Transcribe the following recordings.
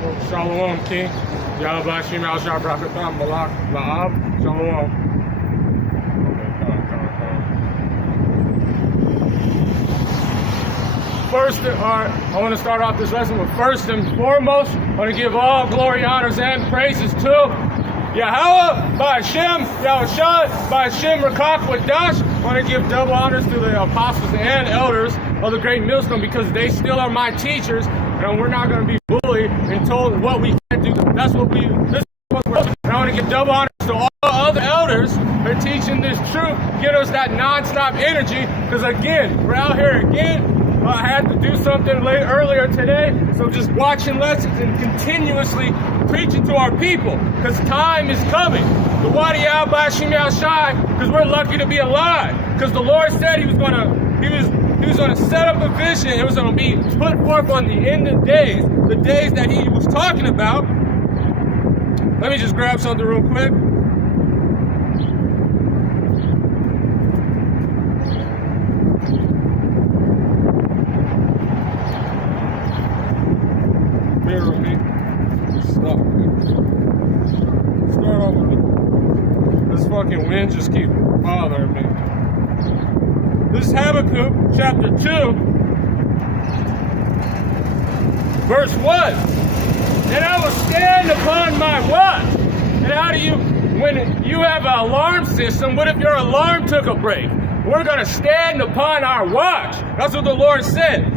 Shalom, King. Yahweh Shem Al Shah Brakatah Malak La'ab. Shalom. First, I want to start off this lesson with first and foremost, I want to give all glory, honors, and praises to Yahweh, by Hashem, Yahushua, by Hashem, Rakak, Wadash. I want to give double honors to the apostles and elders of the Great Millstone because they still are my teachers, and we're not going to be bullied and told what we can't do. This is what we're doing. And I want to give double honors to all other elders for teaching this truth, give us that non-stop energy, because again, we're out here again. I had to do something earlier today, so just watching lessons and continuously preaching to our people, because time is coming. The Wadi Al Shim Al Shai, because we're lucky to be alive, because the Lord said He was gonna set up a vision. It was gonna be put forth on the end of days, the days that He was talking about. Let me just grab something real quick. Bear with me. Stop. Start off with it. This fucking wind just keeps bothering me. This is Habakkuk chapter 2, verse 1. And I will stand upon my watch. And how do you, when you have an alarm system, what if your alarm took a break? We're going to stand upon our watch. That's what the Lord said.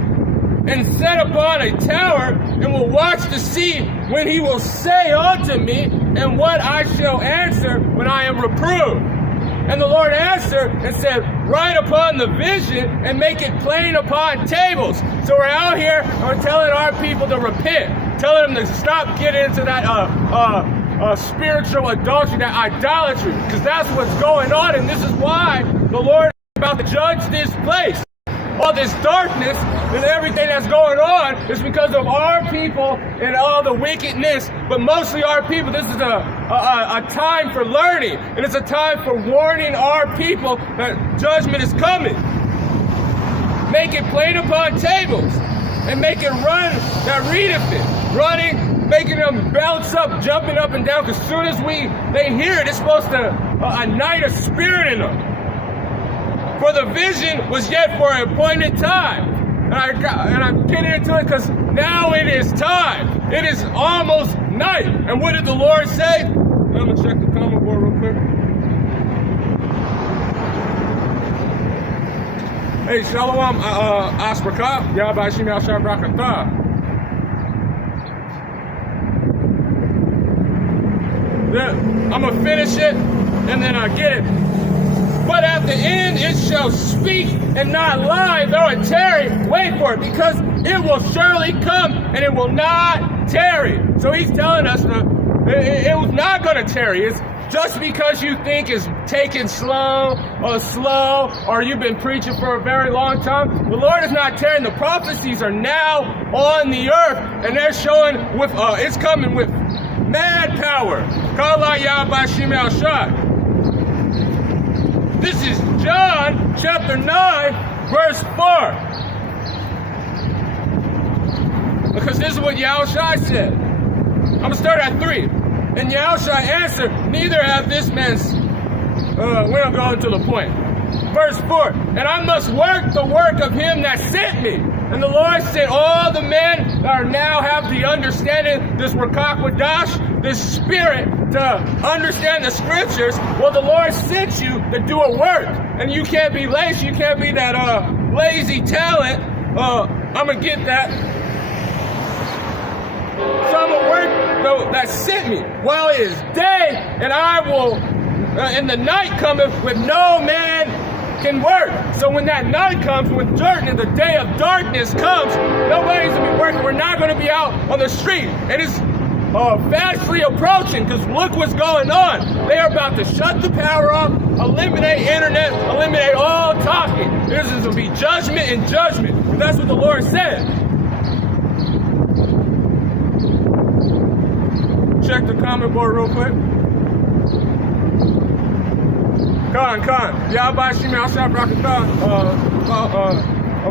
And set upon a tower, and will watch to see when He will say unto me, and what I shall answer when I am reproved. And the Lord answered and said, write upon the vision and make it plain upon tables. So we're out here and we're telling our people to repent, telling them to stop getting into that spiritual adultery, that idolatry, because that's what's going on. And this is why the Lord is about to judge this place. All this darkness and everything that's going on is because of our people and all the wickedness, but mostly our people. This is a time for learning, and it's a time for warning our people that judgment is coming. Make it plain upon tables, and make it run that readeth it. Running, making them bounce up, jumping up and down, because as soon as they hear it, it's supposed to ignite a spirit in them. For the vision was yet for an appointed time. And I'm getting into it because now it is time. It is almost night. And what did the Lord say? I'm going to check the comment board real quick. Hey, Shalom, Asbrakah, Yahweh Shem Al Shah Brakatah. I'm going to finish it, and then I get it. But at the end it shall speak and not lie, though it tarry, wait for it, because it will surely come and it will not tarry. So He's telling us that it was not going to tarry. It's just because you think it's taking slow, or you've been preaching for a very long time. The Lord is not tarrying. The prophecies are now on the earth, and they're showing with it's coming with mad power. Kala Yahweh Shem Al Shah. This is John chapter 9, verse 4. Because this is what Yahushua said. I'm going to start at 3. And Yahushua answered, neither have this man's... we don't go into the point. Verse 4. And I must work the work of Him that sent me. And the Lord said, all the men that are now have the understanding, this Rakak Wadash, this spirit to understand the scriptures. Well, the Lord sent you to do a work. And you can't be lazy. You can't be that lazy talent. I'm going to get that. So I'm going to work that sent me while it is day. And I will, and the night cometh with no man can work. So when that night comes, when the day of darkness comes, nobody's going to be working. We're not going to be out on the street. It is fastly approaching, because look what's going on. They are about to shut the power off, eliminate internet, eliminate all talking. This is going to be judgment and judgment. And that's what the Lord said. Check the comment board real quick. Khan. Yahweh Shem Al Shah Brakatah.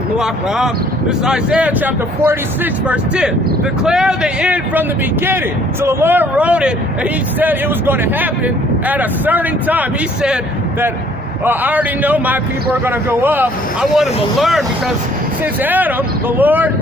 Malak La'ab. This is Isaiah chapter 46, verse 10. Declare the end from the beginning. So the Lord wrote it, and he said it was going to happen at a certain time. He said that I already know my people are going to go up. I want them to learn, because since Adam, the Lord,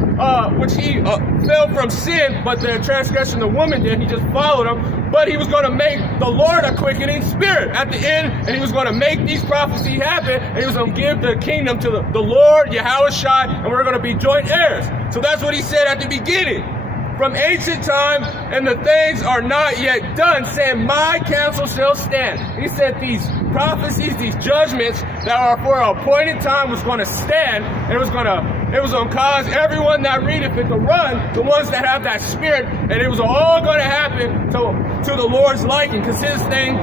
which he fell from sin, but the transgression the woman did, he just followed him. But he was going to make the Lord a quickening spirit at the end, and he was going to make these prophecies happen, and he was going to give the kingdom to the Lord, Yahushua, and we're going to be joint heirs. So that's what he said at the beginning. From ancient time, and the things are not yet done, saying, my counsel shall stand. He said these prophecies, these judgments that are for an appointed time was going to stand, and it was going to cause everyone that readeth it to run, the ones that have that spirit, and it was all going to happen to the Lord's liking, because his thing,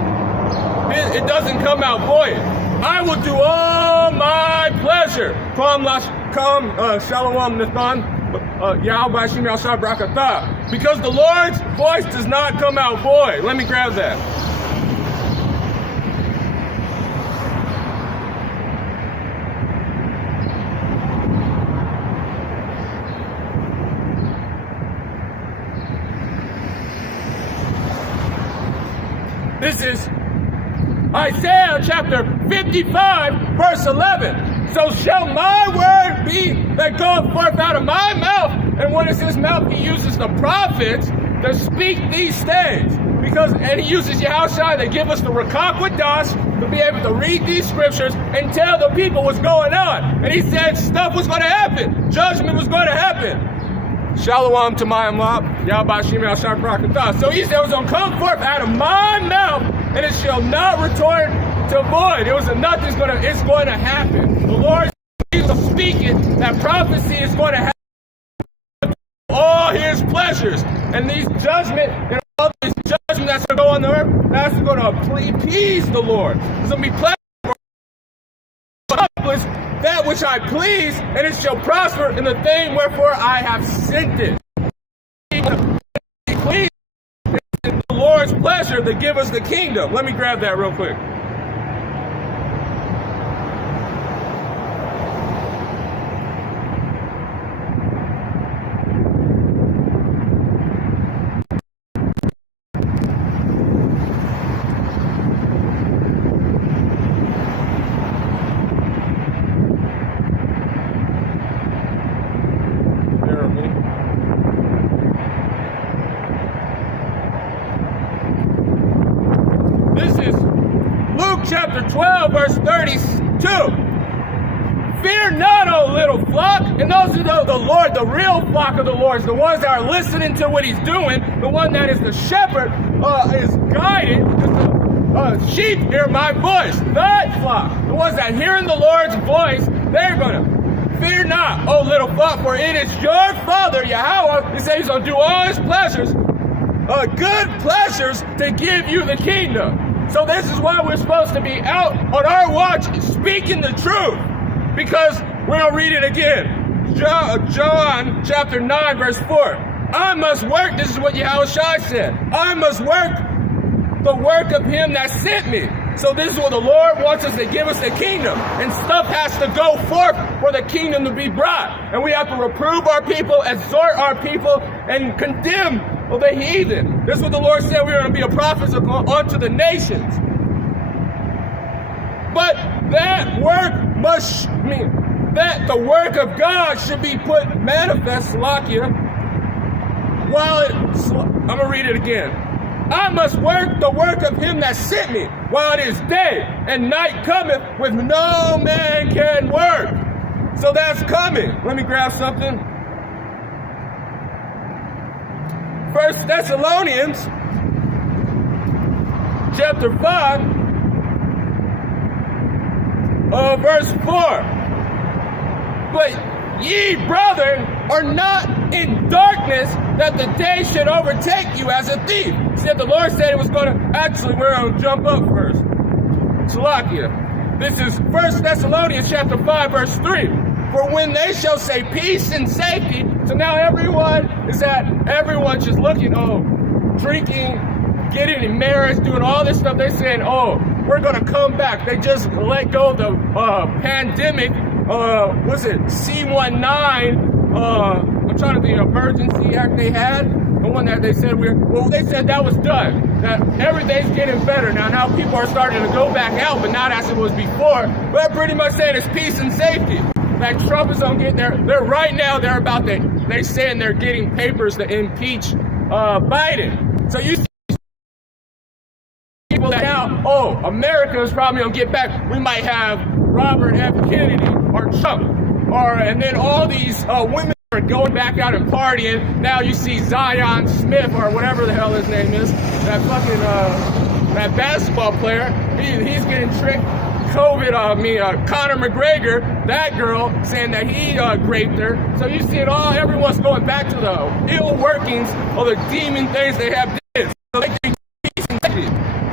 it doesn't come out void. I will do all my pleasure. Shalom Nathan. Because the Lord's voice does not come out void. Let me grab that. This is Isaiah chapter 55, verse 11. So shall my word be that goeth forth out of my mouth. And what is his mouth? He uses the prophets to speak these things. And he uses Yahushua to give us the Rakak Wadash to be able to read these scriptures and tell the people what's going on. And he said stuff was going to happen. Judgment was going to happen. Shalom to my Amlab. So he said it was going to come forth out of my mouth, and it shall not return to void. It's going to happen. The Lord is speaking that prophecy is going to happen. All his pleasures, and these judgment, and all these judgment that's going to go on the earth, that's going to appease the Lord. It's going to be pleasure. Accomplish that which I please, and it shall prosper in the thing wherefore I have sent it. Please, it's the Lord's pleasure to give us the kingdom. Let me grab that real quick. Chapter 12, verse 32. Fear not, O little flock. And those who know the Lord, the real flock of the Lord, the ones that are listening to what he's doing, the one that is the shepherd, is guided. Sheep hear my voice. That flock, the ones that hearing the Lord's voice, they're going to fear not, O little flock, for it is your Father, Yahweh. He says he's going to do all his pleasures, good pleasures, to give you the kingdom. So this is why we're supposed to be out on our watch speaking the truth. Because we're going to read it again. John chapter 9, verse 4. I must work, this is what Yahushua said. I must work the work of him that sent me. So this is what the Lord wants us to give us the kingdom. And stuff has to go forth for the kingdom to be brought. And we have to reprove our people, exhort our people, and condemn the heathen. This is what the Lord said, we are going to be a prophet unto the nations. But that work must mean that the work of God should be put manifest, Salakia, I'm going to read it again. I must work the work of him that sent me while it is day, and night cometh with no man can work. So that's coming. Let me grab something. 1 Thessalonians chapter 5, verse 4. But ye, brethren, are not in darkness, that the day should overtake you as a thief. The Lord said it was going to, actually, we're going to jump up first. Salakia. This is 1 Thessalonians chapter 5, verse 3. For when they shall say peace and safety, so now everyone's just looking, drinking, getting in marriage, doing all this stuff. They're saying, we're going to come back. They just let go of the pandemic what's it, C-19, I'm trying to think, emergency act they had, the one that they said they said that was done, that everything's getting better now people are starting to go back out, but not as it was before. They're pretty much saying it's peace and safety. Like Trump is gonna get there. They're saying they're getting papers to impeach Biden. So you see people that now, America is probably gonna get back. We might have Robert F. Kennedy or Trump, and then all these women are going back out and partying. Now you see Zion Smith or whatever the hell his name is, that fucking that basketball player. He's getting tricked. Conor McGregor, that girl, saying that he raped her. So you see it all. Everyone's going back to the ill workings of the demon things they have did. So they can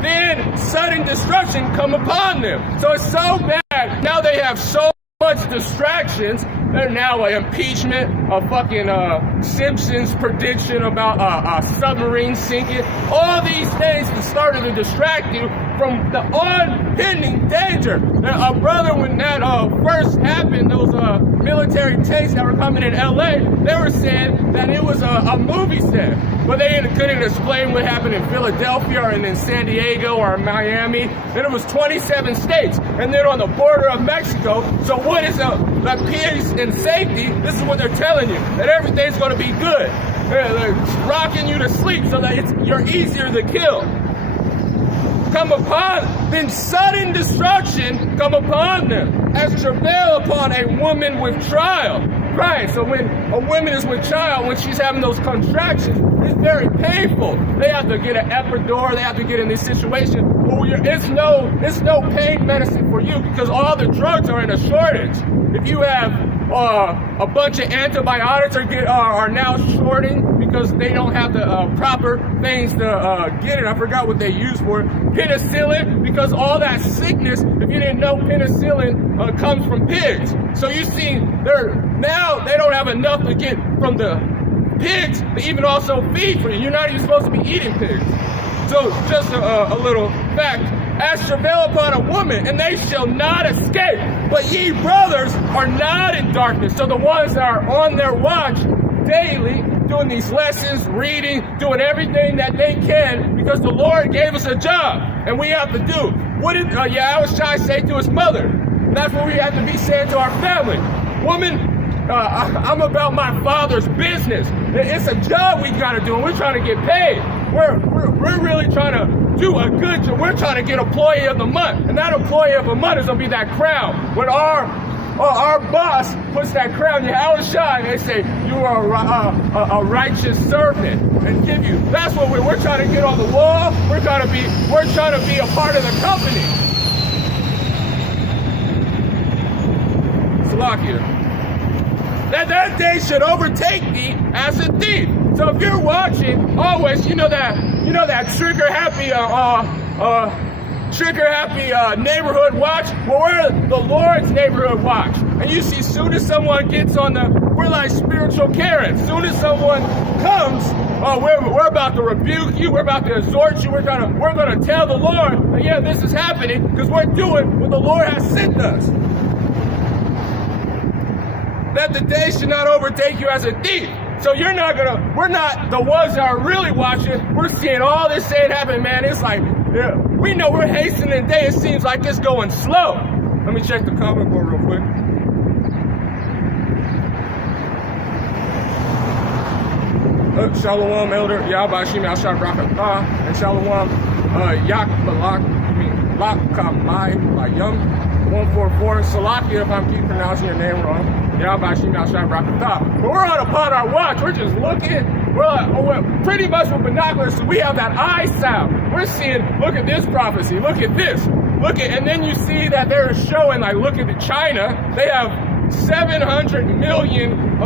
then sudden destruction come upon them. So it's so bad. Now they have so much distractions. They're now an impeachment, a fucking Simpsons prediction about a submarine sinking. All these things that started to distract you from the impending danger. Now, brother, when that first happened, those military tanks that were coming in LA, they were saying that it was a movie set. But they couldn't explain what happened in Philadelphia or in San Diego or Miami. Then it was 27 states. And then on the border of Mexico. So what is the peace and safety? This is what they're telling you, that everything's going to be good. They're rocking you to sleep so that you're easier to kill. Come upon, then sudden destruction come upon them, as travail upon a woman with child. Right, so when a woman is with child, when she's having those contractions, it's very painful. They have to get an epidural, they have to get in this situation. Well, it's no pain medicine for you because all the drugs are in a shortage. If you have a bunch of antibiotics are now shorting because they don't have the proper things to get it. I forgot what they use for it. Penicillin, because all that sickness, if you didn't know, penicillin comes from pigs. So you see, they don't have enough to get from the pigs to even also feed for you. You're not even supposed to be eating pigs. So just a little fact. As travail upon a woman, and they shall not escape. But ye brothers are not in darkness. So the ones that are on their watch daily, doing these lessons, reading, doing everything that they can, because the Lord gave us a job, and we have to do. What did Yahushua say to his mother? And that's what we have to be saying to our family. Woman, I'm about my Father's business. It's a job we gotta do, and we're trying to get paid. We're really trying to do a good job. We're trying to get employee of the month, and that employee of the month is gonna be that crown. When our boss puts that crown, Yahushua, they say you are a righteous servant, and give you. That's what we're trying to get on the wall. We're trying to be a part of the company. Salakia. That day should overtake thee as a thief. So if you're watching, always, you know that trigger happy neighborhood watch. Well, we're the Lord's neighborhood watch. And you see, soon as someone gets we're like spiritual Karens. Soon as someone comes, we're about to rebuke you. We're about to exhort you. We're gonna tell the Lord that, yeah, this is happening because we're doing what the Lord has sent us. That the day should not overtake you as a thief. So we're not the ones that are really watching. We're seeing all this shit happen, man. It's like, we know we're hastening the day. It seems like it's going slow. Let me check the comment board real quick. Shalom, Elder Yahbashim Al-Shah Rakatah, and Shalom, Yak Malak, Lakamai Layum. 144, Salakia, if I'm keep pronouncing your name wrong. Yahbashim Al-Shah Rakatah. But we're upon our watch. We're just looking. We're pretty much with binoculars, so we have that eye sound. We're seeing, look at this prophecy, look at this, and then you see that they're showing, like, look at China, they have 700 million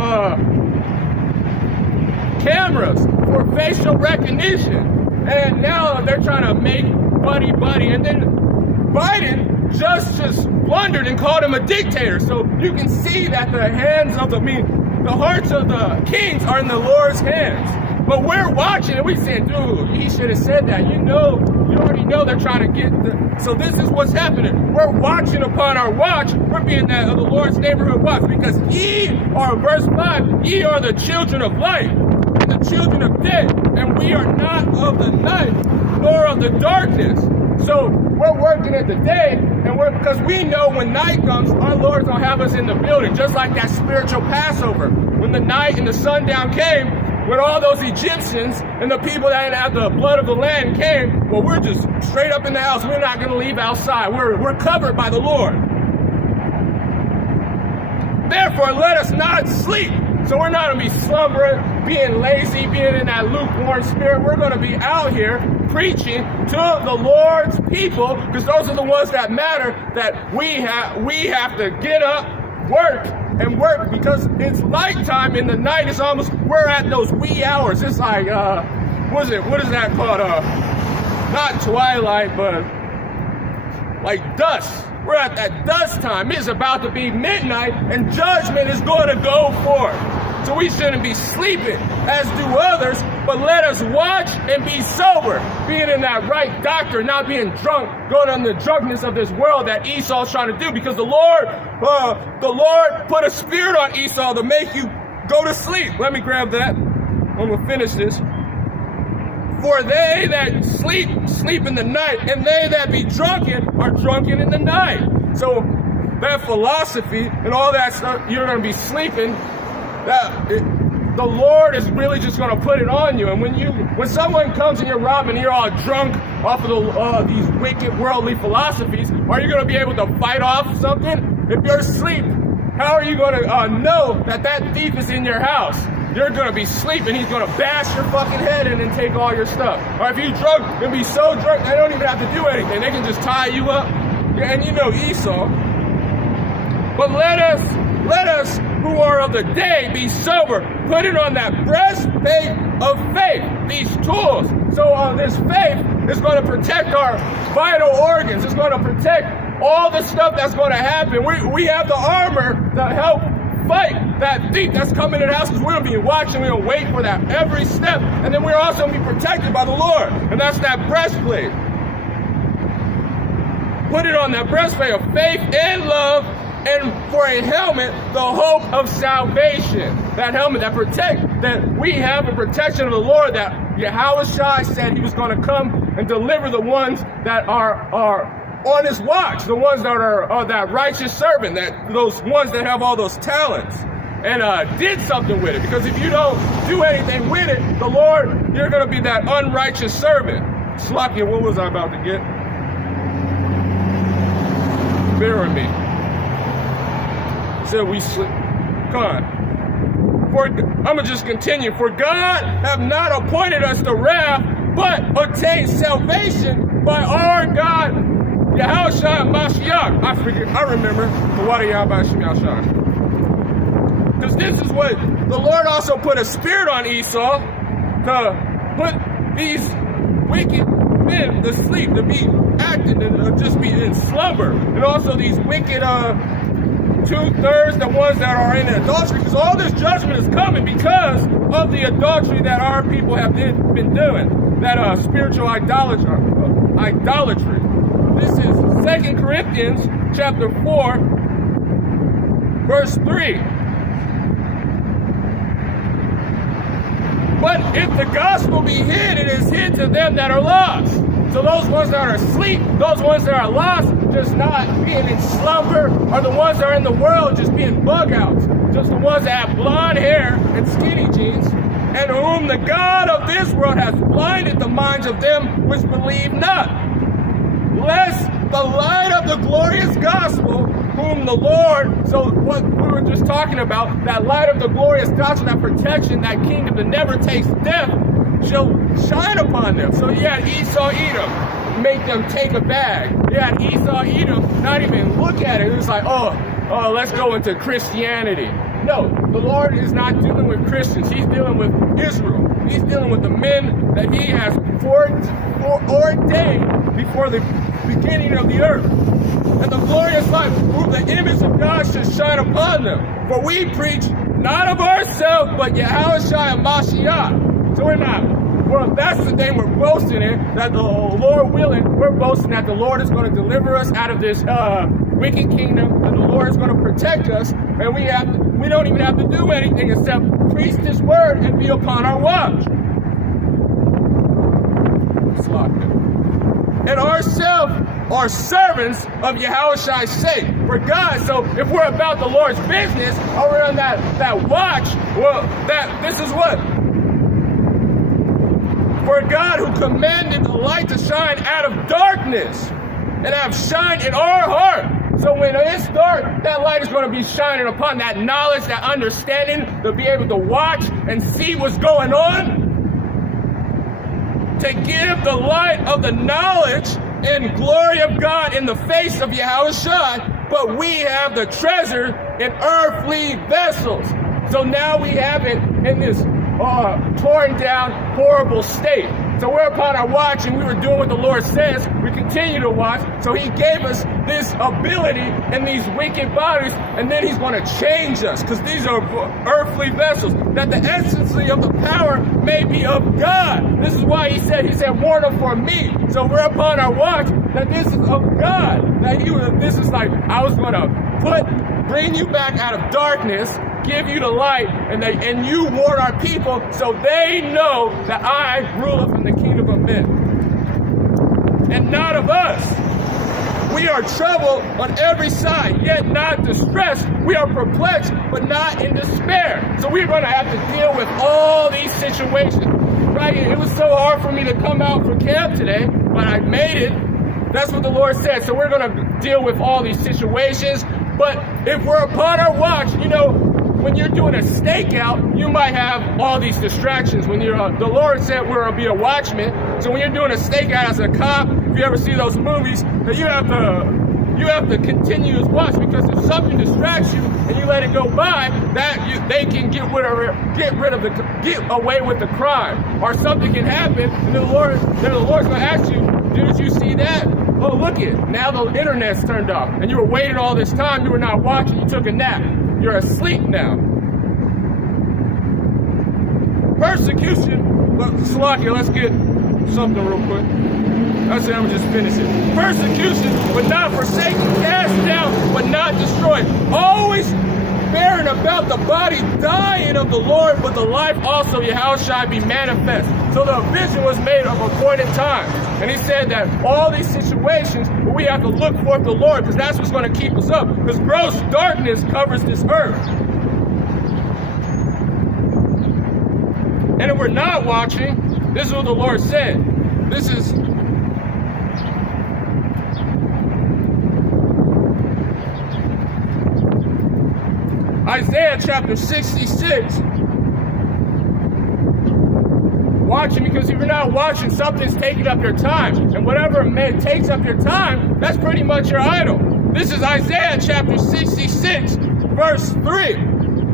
cameras for facial recognition, and now they're trying to make buddy, and then Biden just blundered and called him a dictator. So you can see that the hearts of the kings are in the Lord's hands. But we're watching and we saying, dude, he should have said that. You already know they're trying to get so this is what's happening. We're watching upon our watch. We're being the Lord's neighborhood watch, because ye are, verse 5, ye are the children of light and the children of day, and we are not of the night nor of the darkness. So we're working at the day, and because we know when night comes, our Lord's gonna have us in the building, just like that spiritual Passover. When the night and the sundown came, when all those Egyptians and the people that had the blood of the land came, well, we're just straight up in the house. We're not gonna leave outside. We're covered by the Lord. Therefore, let us not sleep. So we're not gonna be slumbering, being lazy, being in that lukewarm spirit. We're gonna be out here preaching to the Lord's people, because those are the ones that matter, that we have to get up, work, because it's nighttime. In the night, it's almost, we're at those wee hours. It's like, what is that called? Not twilight, but like dusk. We're at that dusk time. It's about to be midnight, and judgment is going to go forth. So we shouldn't be sleeping, as do others, but let us watch and be sober, being in that right doctrine, not being drunk, going on the drunkenness of this world that Esau's trying to do, because the Lord put a spirit on Esau to make you go to sleep. Let me grab that. I'm going to finish this. For they that sleep in the night, and they that be drunken are drunken in the night. So that philosophy and all that stuff, you're going to be sleeping. The Lord is really just going to put it on you. And when someone comes and you're robbing, and you're all drunk off of these wicked worldly philosophies, are you going to be able to fight off something? If you're asleep, how are you going to know that thief is in your house? You're going to be sleeping. He's going to bash your fucking head in and take all your stuff. Or if you're drunk, you'll be so drunk, they don't even have to do anything. They can just tie you up. And you know Esau. But let us who are of the day be sober, putting on that breastplate of faith, these tools. So this faith is going to protect our vital organs. It's going to protect all the stuff that's going to happen. We have the armor to help fight that thief that's coming in the house, because we're going to be watching, we're going to wait for that every step, and then we're also going to be protected by the Lord, and that's that breastplate. Put it on that breastplate of faith and love, and for a helmet, the hope of salvation. That helmet that protects, that we have a protection of the Lord, that Yahushua said he was going to come and deliver the ones that are on his watch, the ones that are that righteous servant, that those ones that have all those talents, and did something with it. Because if you don't do anything with it, the Lord, you're going to be that unrighteous servant. Slakia, what was I about to get? Bear with me. So we sleep. Come on. I'm going to just continue. For God have not appointed us to wrath, but obtained salvation by our God, Yahushua Mashiach. I remember. Because this is what the Lord also put a spirit on Esau, to put these wicked men to sleep, to be acting, to just be in slumber. And also these wicked 2/3, the ones that are in adultery, because all this judgment is coming because of the adultery that our people have been doing, that spiritual idolatry. This is 2 Corinthians chapter 4, verse 3. But if the gospel be hid, it is hid to them that are lost. So those ones that are asleep, those ones that are lost, just not being in slumber, are the ones that are in the world just being bug outs. Just the ones that have blonde hair and skinny jeans, and whom the God of this world has blinded the minds of them which believe not, lest the light of the glorious gospel, whom the Lord, so what we were just talking about, that light of the glorious gospel, that protection, that kingdom that never tastes death, shall shine upon them. So you had Esau Edom, make them take a bag. You had Esau Edom, not even look at it. It was like, oh, let's go into Christianity. No, the Lord is not dealing with Christians. He's dealing with Israel. He's dealing with the men that he has ordained before the beginning of the earth. And the glorious light, who the image of God should shine upon them. For we preach not of ourselves, but Yahushua and Mashiach. So we're not, well, that's the thing we're boasting in, that the Lord willing, we're boasting that the Lord is going to deliver us out of this wicked kingdom, that the Lord is going to protect us, and we don't even have to do anything except preach this word and be upon our watch. And ourselves are servants of Yahushua's sake for God. So if we're about the Lord's business, or we're on that watch, well, this is what? For God who commanded the light to shine out of darkness and have shined in our heart. So when it's dark, that light is going to be shining upon that knowledge, that understanding, to be able to watch and see what's going on. To give the light of the knowledge and glory of God in the face of Yahushua, but we have the treasure in earthly vessels. So now we have it in this torn down, horrible state. So we're upon our watch, and we were doing what the Lord says. We continue to watch. So he gave us this ability and these wicked bodies, and then he's going to change us, because these are earthly vessels, that the essence of the power may be of God. This is why he said, warn them for me. So we're upon our watch that this is of God. That this is like, I was going to bring you back out of darkness, give you the light, and you warn our people so they know that I rule in the kingdom of men, and not of us. We are troubled on every side, yet not distressed. We are perplexed, but not in despair. So we're going to have to deal with all these situations. Right? It was so hard for me to come out for camp today, but I made it. That's what the Lord said. So we're going to deal with all these situations. But if we're upon our watch, when you're doing a stakeout, you might have all these distractions. When you're, the Lord said we're going to be a watchman. So when you're doing a stakeout as a cop, if you ever see those movies, that you have to continuous watch, because if something distracts you and you let it go by, they can get away with the crime, or something can happen, and then the Lord's going to ask you, did you see that? Oh, look it. Now the internet's turned off, and you were waiting all this time. You were not watching. You took a nap. You're asleep now. Persecution. Salakia, let's get something real quick. I said I'm going to just finish it. Persecution, but not forsaken, cast down, but not destroyed. Always bearing about the body dying of the Lord, but the life also Yahushua be manifest. So the vision was made of appointed time. And he said that all these situations, we have to look forth the Lord, because that's what's going to keep us up. Because gross darkness covers this earth. And if we're not watching, this is what the Lord said. This is Isaiah chapter 66. Watching, because if you're not watching, something's taking up your time. And whatever takes up your time, that's pretty much your idol. This is Isaiah chapter 66, verse 3.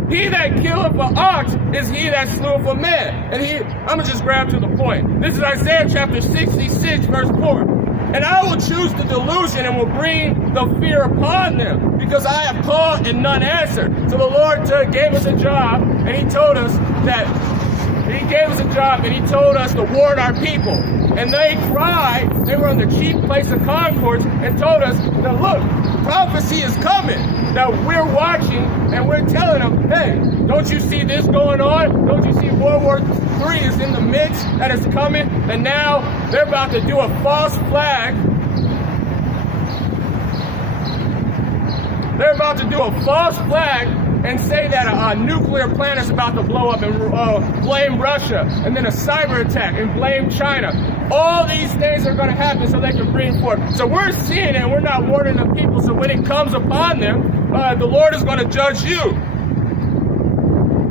He that killeth an ox is he that sleweth a man. And I'm going to just grab to the point. This is Isaiah chapter 66, verse 4. And I will choose the delusion and will bring the fear upon them, because I have called and none answered. So the Lord gave us a job, and he told us to warn our people. And they cried, they were in the chief place of concourse, and told us that, look, prophecy is coming. That we're watching, and we're telling them, hey, don't you see this going on? Don't you see World War III is in the midst, that is coming? And now they're about to do a false flag. They're about to do a false flag and say that a nuclear plant is about to blow up, and blame Russia, and then a cyber attack and blame China. All these things are going to happen so they can bring forth. So we're seeing it, and we're not warning the people. So when it comes upon them, the Lord is going to judge you.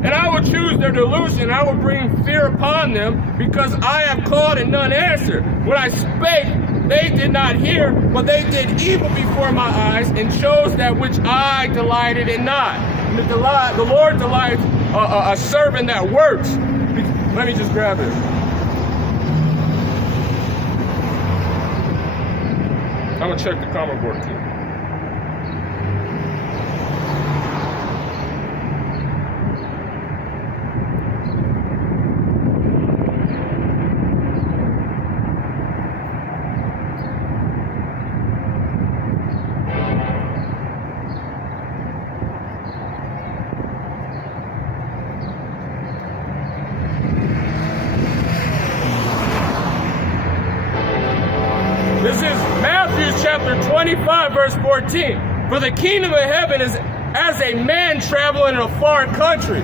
And I will choose their delusion. I will bring fear upon them, because I have called and none answered. When I spake, they did not hear, but they did evil before my eyes, and chose that which I delighted in not. And the Lord delights a servant that works. Let me just grab it. I'm going to check the comment board too. chapter 25, verse 14. For the kingdom of heaven is as a man traveling in a far country,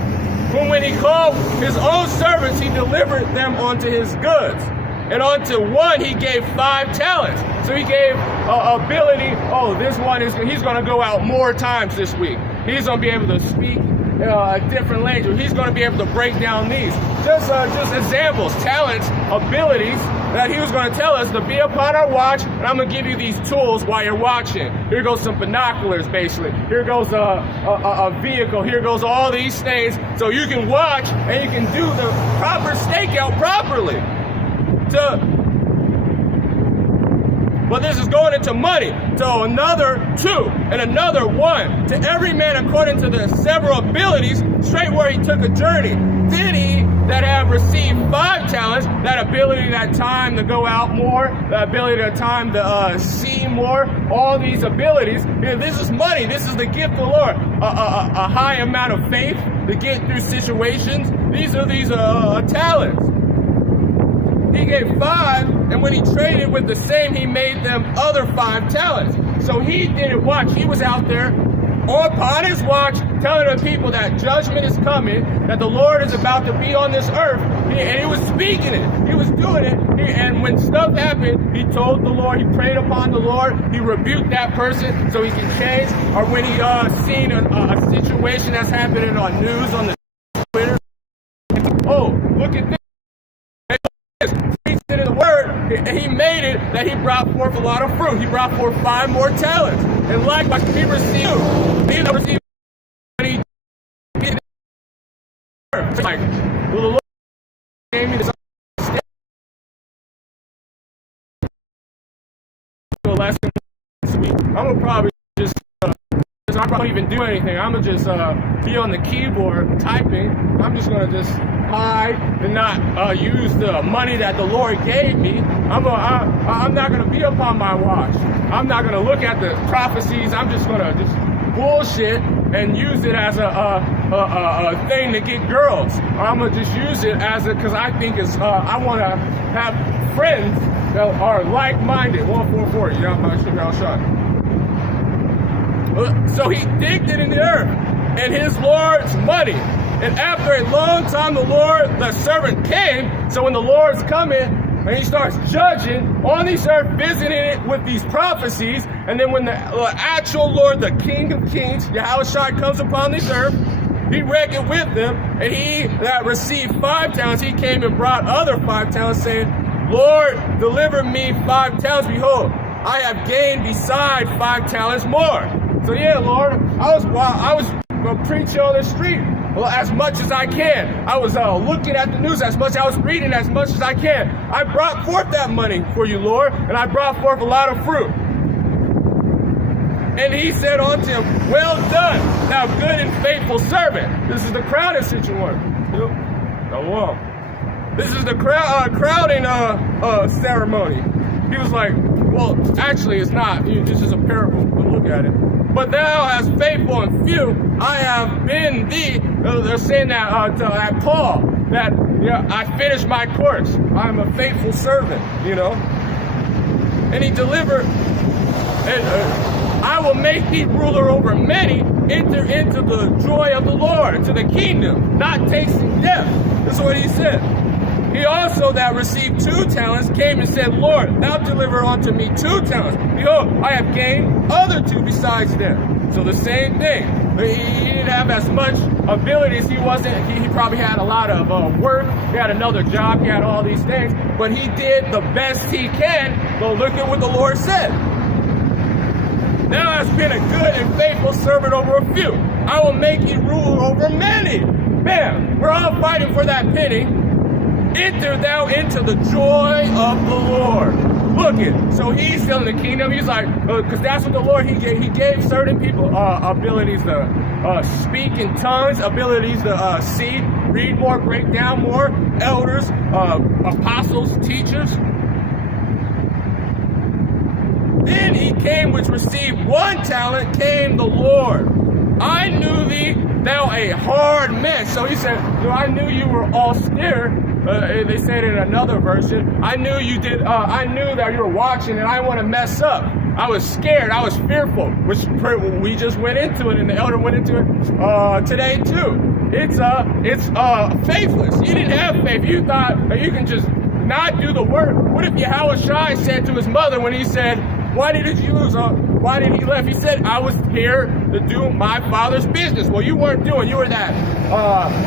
whom when he called his own servants, he delivered them unto his goods. And unto one he gave 5 talents. So he gave ability, this one he's going to go out more times this week. He's going to be able to speak a different language. He's going to be able to break down these. Just examples, talents, abilities that he was going to tell us to be upon our watch, and I'm going to give you these tools while you're watching. Here goes some binoculars, basically. Here goes a vehicle. Here goes all these things, so you can watch and you can do the proper stakeout properly. But this is going into money. So another 2 and another 1 to every man according to the several abilities, straight where he took a journey. Then he that have received 5 talents, that ability, that time to go out more, the ability, that time to see more, all these abilities. This is money. This is the gift of the Lord. A high amount of faith to get through situations. These are talents. He gave 5, and when he traded with the same, he made them other 5 talents. So he didn't watch. He was out there upon his watch, telling the people that judgment is coming, that the Lord is about to be on this earth. And he was speaking it. He was doing it. And when stuff happened, he told the Lord, he prayed upon the Lord, he rebuked that person so he can change. Or when he seen a situation that's happening on news, on the Twitter, look at this. Preached it in the word, and he made it that he brought forth a lot of fruit. He brought forth 5 more talents. And likewise, he received when he did it. Like, well, the Lord gave me this lesson this week. I'm gonna probably just I probably even do anything. I'm gonna just be on the keyboard typing. I'm just gonna just hide and not use the money that the Lord gave me. I'm not gonna be upon my watch. I'm not gonna look at the prophecies. I'm just gonna just bullshit and use it as a thing to get girls. I'm gonna just use it as because I think it's I want to have friends that are like-minded. 144. Yeah, I'm not sure. Shot. So he digged it in the earth, and his Lord's money. And after a long time, the servant came. So when the Lord's coming, and he starts judging on this earth, visiting it with these prophecies, and then when the actual Lord, the King of Kings, Yahushua, comes upon this earth, he reckoned with them, and he that received 5 talents, he came and brought other 5 talents, saying, Lord, deliver me 5 talents. Behold, I have gained beside 5 talents more. So yeah, Lord, I was preaching on the street as much as I can. I was looking at the news as much. I was reading as much as I can. I brought forth that money for you, Lord, and I brought forth a lot of fruit. And he said unto him, well done, thou good and faithful servant. This is the crowding situation. This is the crowding ceremony. He was like, well, actually, it's not. This is a parable. But look at it. But thou hast faithful and few, I have been thee. They're saying that at Paul, that I finished my course. I'm a faithful servant, And he delivered, and I will make thee ruler over many. Enter into the joy of the Lord, into the kingdom, not tasting death. That's what he said. He also that received 2 talents came and said, Lord, thou deliver unto me 2 talents. Behold, I have gained other 2 besides them. So the same thing. He didn't have as much abilities. He probably had a lot of work. He had another job. He had all these things. But he did the best he can. But look at what the Lord said. Thou hast been a good and faithful servant over a few. I will make you ruler over many. Man, we're all fighting for that penny. Enter thou into the joy of the Lord. Look it. So he's still in the kingdom. He's like, because that's what the Lord, he gave certain people abilities to speak in tongues, abilities to see, read more, break down more, elders, apostles, teachers. Then he came which received 1 talent, came the Lord. I knew thee, thou a hard man. So he said, I knew you were austere. They said in another version, I knew that you were watching and I want to mess up. I was scared. I was fearful, which we just went into it, and the elder went into it today too. It's faithless. You didn't have faith. You thought that you can just not do the work. What if Yahushua said to his mother when he said, why did he left? He said, I was here to do my father's business. Well, you weren't doing. You were that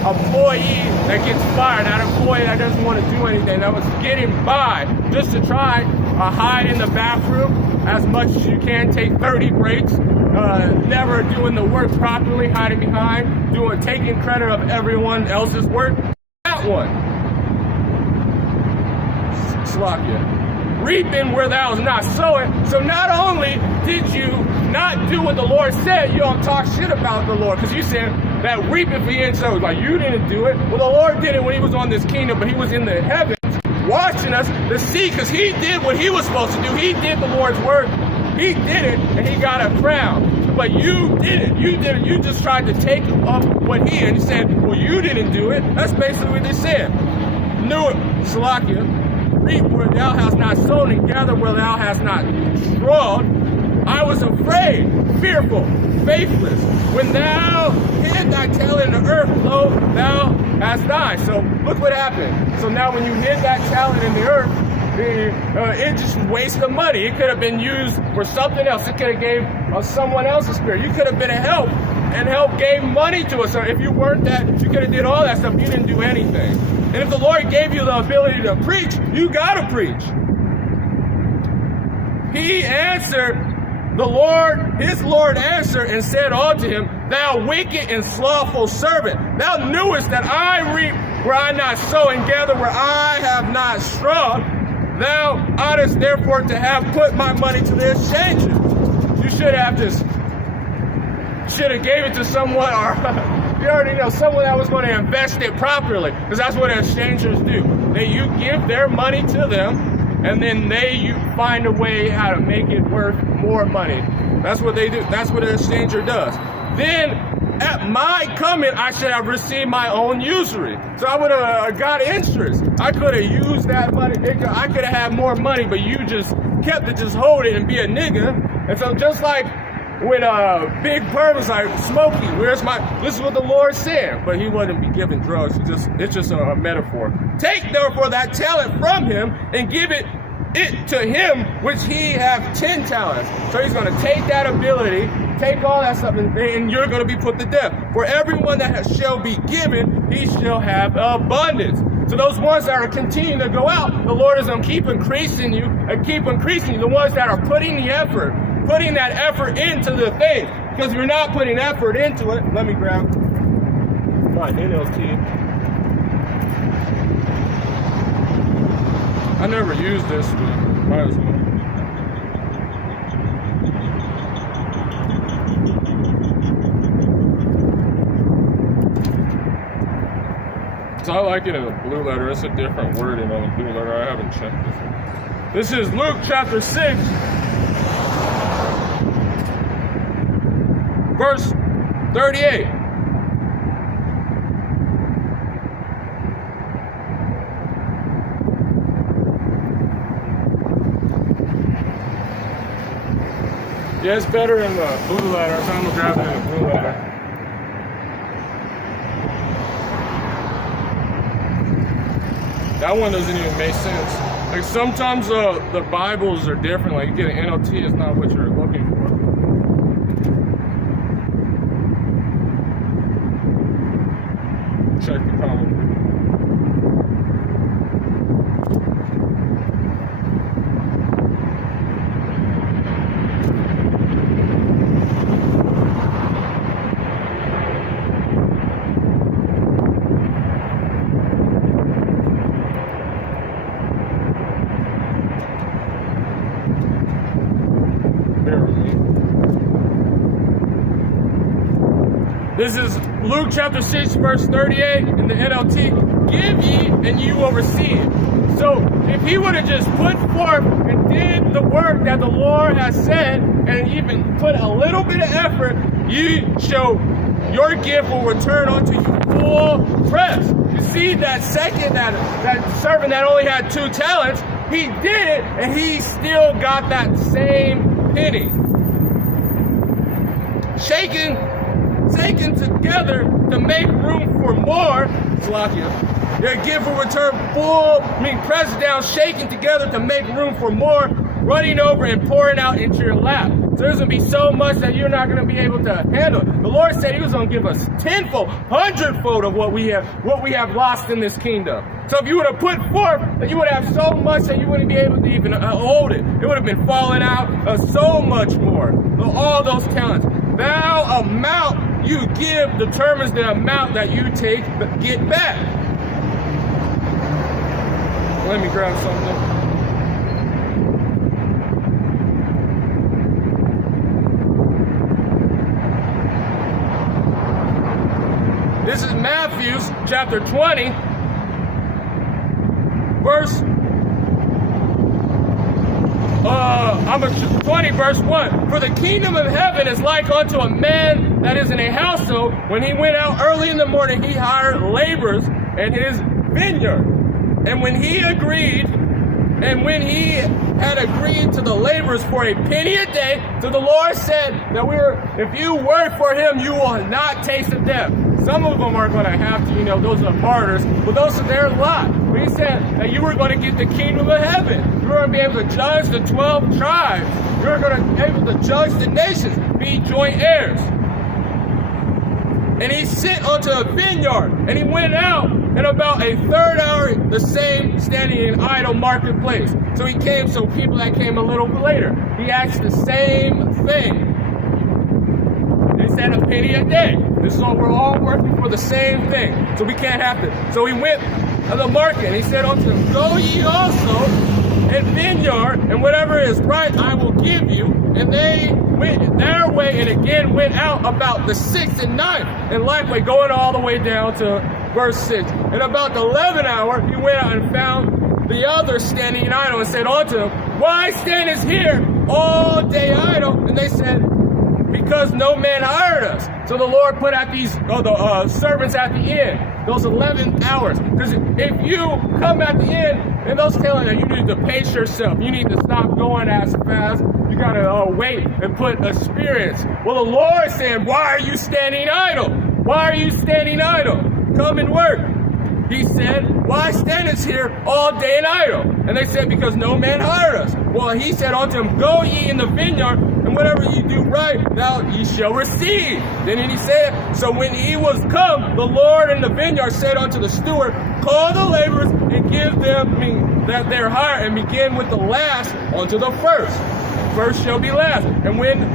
employee that gets fired, that employee that doesn't want to do anything, that was getting by just to try hide in the bathroom as much as you can, take 30 breaks, never doing the work properly, hiding behind, taking credit of everyone else's work. That one. Slakia. Reaping where thou was not sowing. So not only did you not do what the Lord said, you don't talk shit about the Lord, because you said that reaping for you and so like you didn't do it. Well, the Lord did it when he was on this kingdom, but he was in the heavens watching us to see, because he did what he was supposed to do. He did the Lord's work. He did it, and he got a crown. But you didn't. You didn't. You just tried to take up what he, and he said, well, you didn't do it. That's basically what they said. Knew it, Salakia. Reap where thou hast not sown, and gather where thou hast not strawed. I was afraid, fearful, faithless. When thou hid thy talent in the earth, lo, thou hast died. So look what happened. So now when you hid that talent in the earth, it just wasted money. It could have been used for something else. It could have gave someone else a spirit. You could have been a help, and help gave money to us. So if you weren't that, you could have did all that stuff. You didn't do anything. And if the Lord gave you the ability to preach, you gotta preach. He answered, his Lord answered and said unto him, thou wicked and slothful servant, thou knewest that I reap where I not sow, and gather where I have not strawed. Thou oughtest therefore to have put my money to the exchanger. You should have gave it to someone, or you already know, someone that was going to invest it properly, because that's what exchangers do. You give their money to them, and then you find a way how to make it worth more money. That's what they do. That's what an exchanger does. Then at my coming, I should have received my own usury. So I would have got interest. I could have used that money. I could have had more money, but you just kept it, just hold it and be a nigga. And so just like when Big Purr was like, Smokey, this is what the Lord said. But he wouldn't be giving drugs. It's just a metaphor. Take therefore that talent from him and give it to him which he have 10 talents. So he's going to take that ability, take all that stuff, and you're going to be put to death. For everyone that shall be given, he shall have abundance. So those ones that are continuing to go out, the Lord is going to keep increasing you and keep increasing you. The ones that are putting the effort, putting that effort into the thing. Because if you're not putting effort into it, let me grab my NLT. I never used this, but might as well. So I like it in a blue letter. It's a different wording on the blue letter. I haven't checked this. This is Luke chapter 6, verse 38. Yeah, it's better in the blue letter, so I'm gonna grab it in the blue letter. That one doesn't even make sense. Like sometimes the Bibles are different. Like you get an NLT, it's not what you're looking for. Check the comment. This is Luke chapter 6, verse 38 in the NLT. Give ye, and ye will receive. So if he would have just put forth and did the work that the Lord has said, and even put a little bit of effort, your gift will return unto you full press. You see that that servant that only had 2 talents, he did it, and he still got that same penny. Shaken together to make room for more. Slakia. Their give will return full, pressed down, shaken together to make room for more, running over and pouring out into your lap. So there's going to be so much that you're not going to be able to handle. The Lord said He was going to give us tenfold, hundredfold of what we have lost in this kingdom. So if you would have put forth, that you would have so much that you wouldn't be able to even hold it. It would have been falling out so much more. All those talents. Thou amount you give determines the amount that you get back. Let me grab something. This is Matthew chapter 20, verse 20, verse 1. For the kingdom of heaven is like unto a man that is in a household. When he went out early in the morning, he hired laborers in his vineyard. And when he had agreed to the laborers for a penny a day, so the Lord said that if you work for Him, you will not taste of death. Some of them are going to have to, those are martyrs, but those are their lot. But He said that you were going to get the kingdom of heaven. You were going to be able to judge the 12 tribes. You were going to be able to judge the nations, be joint heirs. And He sent unto a vineyard, and he went out, and about a third hour, the same standing in idle marketplace. So he came, so people that came a little later, he asked the same thing. He said a penny a day. This is all, we're all working for the same thing. So we can't have to. So he went to the market, and he said unto them, go ye also and vineyard, and whatever is right I will give you. And they went their way, and again went out about the 6th and 9th, and likewise going all the way down to verse 6. And about the 11th hour he went out and found the others standing idle, and said unto them, why standest here all day idle? And they said, because no man hired us. So the Lord put out these servants at the end, those 11 hours. Because if you come at the end, and those telling that you need to pace yourself, you need to stop going as fast, you gotta wait and put experience. Well, the Lord said, why are you standing idle? Why are you standing idle? Come and work. He said, why standest here all day and idle? And they said, because no man hired us. Well, he said unto them, go ye in the vineyard, and whatever ye do right, now ye shall receive. Then he said, so when he was come, the Lord in the vineyard said unto the steward, call the laborers and give them that their hire, and begin with the last unto the first. First shall be last. And when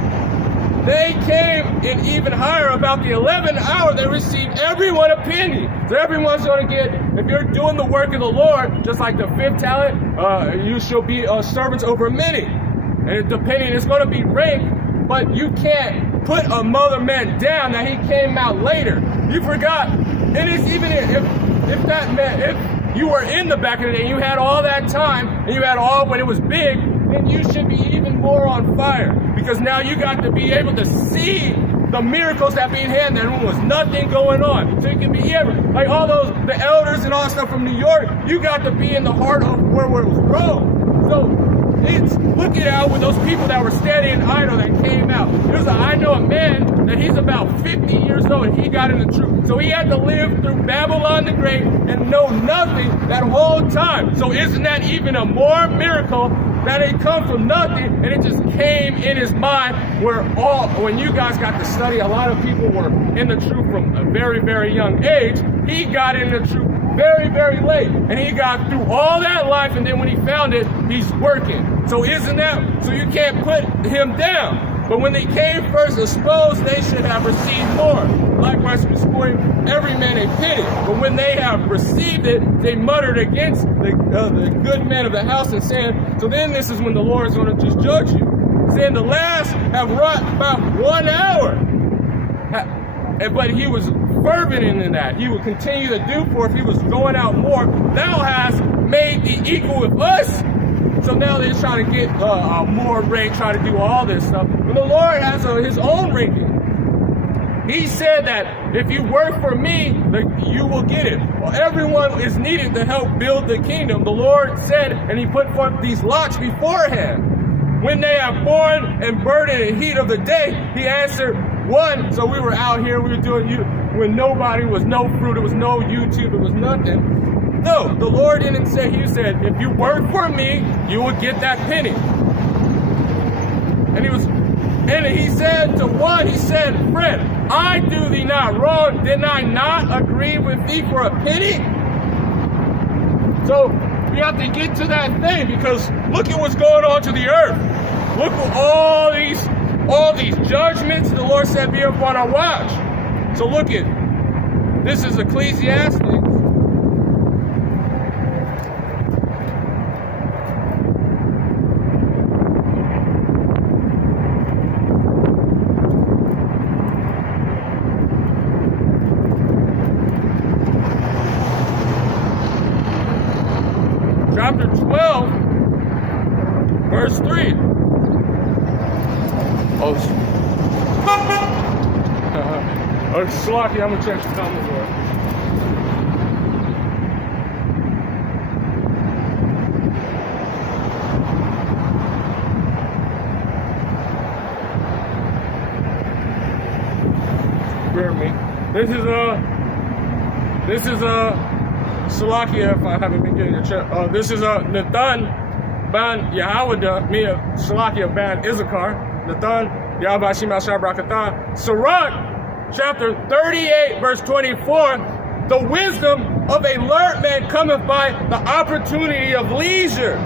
they came in even higher about the 11th hour, they received everyone a penny. So everyone's going to get, if you're doing the work of the Lord, just like the 5th talent, you shall be servants over many. And the penny is going to be ranked, but you can't put a mother man down that he came out later. You forgot. And it's even if that man, if you were in the back of the day, you had all that time, and you had all when it was big, then you should be even more on fire, because now you got to be able to see the miracles that being had. There was nothing going on, so you can be here like all the elders and all that stuff from New York. You got to be in the heart of where it was Rome. So it's looking out with those people that were standing idle that came out. I know a man that he's about 50 years old, and he got in the truth. So he had to live through Babylon the Great and know nothing that whole time. So isn't that even a more miracle that it come from nothing, and it just came in his mind? When you guys got to study, a lot of people were in the truth from a very, very young age. He got in the truth very, very late, and he got through all that life, and then when he found it, he's working. So isn't that, so you can't put him down. But when they came first, suppose they should have received more. Likewise, restoring every man a penny. But when they have received it, they muttered against the good men of the house, and saying, so then this is when the Lord is going to just judge you. Saying, the last have wrought about 1 hour. But he was fervent in that. He would continue to do, for if he was going out more, thou hast made thee equal with us. So now they're trying to get more rank, trying to do all this stuff. But the Lord has his own ranking. He said that if you work for me, you will get it. Well, everyone is needed to help build the kingdom. The Lord said, and he put forth these lots beforehand. when they have borne and burdened in the heat of the day, he answered, one. So we were out here, we were doing when nobody was no fruit, it was no YouTube, it was nothing. No, the Lord didn't say, he said, if you work for me, you will get that penny. And he said to one, he said, friend, I do thee not wrong. Did I not agree with thee for a penny? So we have to get to that thing, because look at what's going on to the earth. Look at all these judgments. The Lord said, be upon our watch. So look at, this is Ecclesiastes. Chapter 12, verse 3. Oh, Slocky, I'm gonna check the comments. Bear me. This is Salakia, if I haven't been getting a check. This is Nathan ban Yahawada, Mia Salakia ban Issachar, Nathan Yahbashim al Shabrakatah. Sirach, chapter 38, verse 24. The wisdom of a learned man cometh by the opportunity of leisure,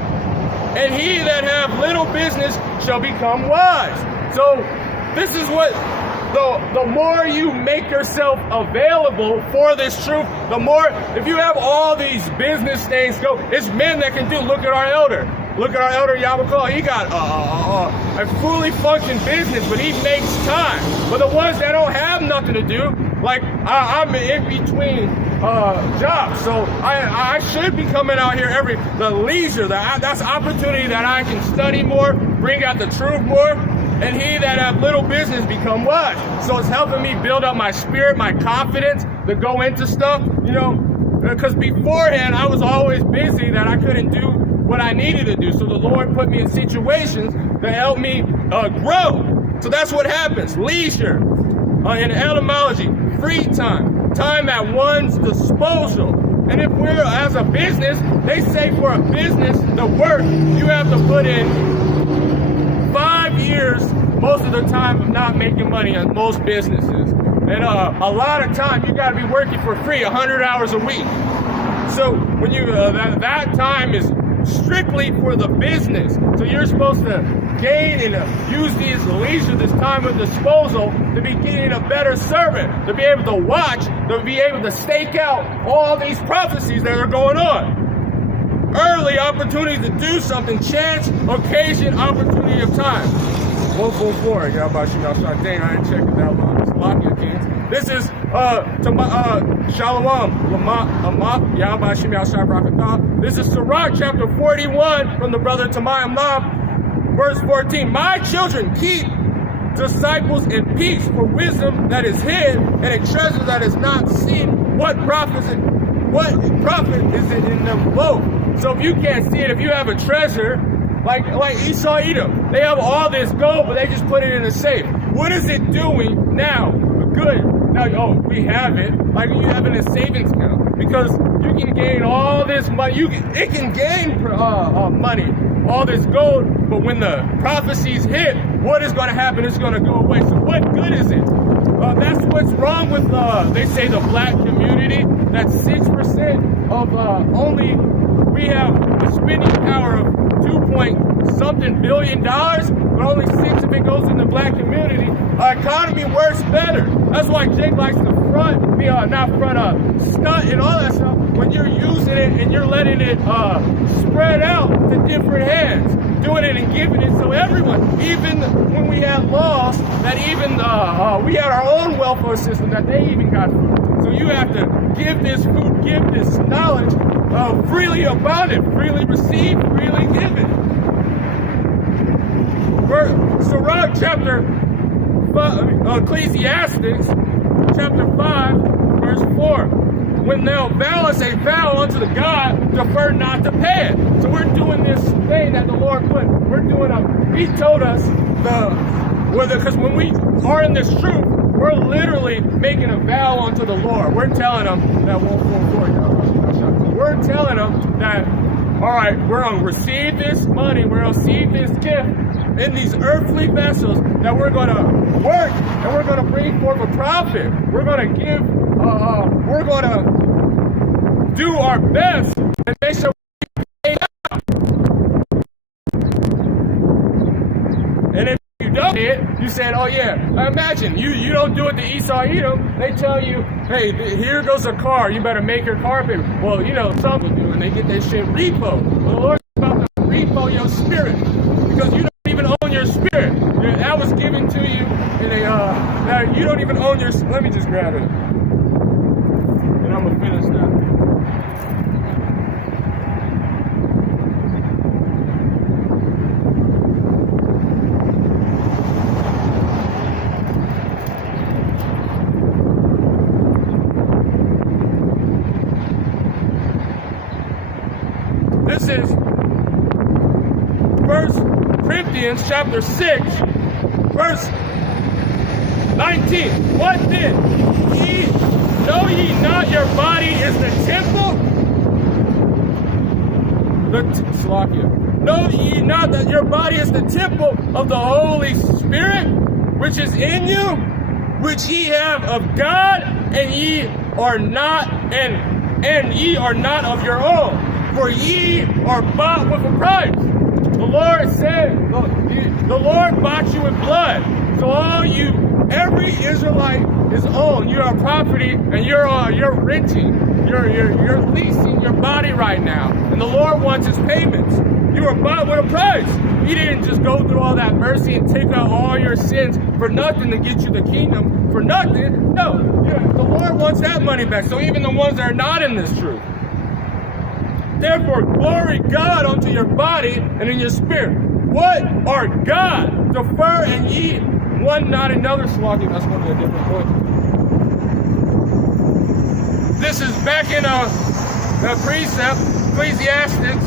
and he that have little business shall become wise. So this is what the more you make yourself available for this truth, the more, if you have all these business things go, it's men that can do. Look at our elder. Look at our elder Yabakal. He got a fully functioning business, but he makes time. But the ones that don't have nothing to do, like I'm in between jobs, so I should be coming out here the leisure. That's opportunity that I can study more, bring out the truth more. And he that have little business become wise. So it's helping me build up my spirit, my confidence to go into stuff, because beforehand I was always busy that I couldn't do what I needed to do. So the Lord put me in situations that help me grow. So that's what happens. Leisure, in etymology, free time, time at one's disposal. And if we're, as a business, they say for a business, the work, you have to put in 5 years most of the time of not making money on most businesses. And a lot of time you got to be working for free 100 hours a week. So when you that time is strictly for the business. So you're supposed to gain and use these leisure, this time of disposal, to be getting a better servant, to be able to watch, to be able to stake out all these prophecies that are going on. Early opportunity to do something, chance, occasion, opportunity of time. 144, y'all about you know, dang, I ain't checking that long. It's Lakia Kings. This is Shalom, this is Sirach chapter 41 from the brother Tamayim Lam, verse 14. My children, keep disciples in peace, for wisdom that is hid and a treasure that is not seen. What profit is it in them both? So if you can't see it, if you have a treasure, like Esau Edom, they have all this gold, but they just put it in a safe. What is it doing now? Good. Now, we have it, like you have it in a savings account, because you can gain all this money. It can gain money, all this gold, but when the prophecies hit, what is going to happen? It's going to go away. So what good is it? That's what's wrong with, they say, the black community. That's 6% of only, we have the spending power of 2-point-something billion dollars, but only 6 of it goes in the black community. Our economy works better. That's why Jake likes to stunt and all that stuff. When you're using it and you're letting it spread out to different hands, doing it and giving it so everyone, even when we had laws that even we had our own welfare system that they even got food. So you have to give this food, give this knowledge, freely abundant, freely received, freely given. Sirach chapter Ecclesiastes chapter 5 verse 4. When thou vowest a vow unto the God, defer not to pay it. So we're doing this thing that the Lord put He told us because when we are in this truth, we're literally making a vow unto the Lord. We're telling him that we're telling him that, all right, we're going to receive this money, we're going to receive this gift in these earthly vessels, that we're going to work and we're going to bring forth a profit. We're going to give, we're going to do our best and make sure we pay out. And if you don't do it, you said, oh yeah, imagine you don't do it to Esau Edom. They tell you, hey, here goes a car, you better make your car payment. Well, some will do, and they get that shit repo. Well, the Lord's about to repo your spirit, because you don't even own your spirit. That was given to you in now you don't even own your. Let me just grab it, and I'm gonna finish that. This is 1 Corinthians chapter 6, verse 19. What then? Know ye not your body is the temple? Know ye not that your body is the temple of the Holy Spirit, which is in you, which ye have of God, and ye are not, and ye are not of your own, for ye are bought with a price. The Lord said, the Lord bought you with blood. So every Israelite is owned. You are property, and you're renting. You're leasing your body right now, and the Lord wants His payments. You are bought with a price. He didn't just go through all that mercy and take out all your sins for nothing to get you the kingdom for nothing. No, the Lord wants that money back. So even the ones that are not in this truth. Therefore, glory God unto your body and in your spirit. What are God? Defer and ye one not another. Slogging. That's going to be a different point. This is back in the precept, Ecclesiastes,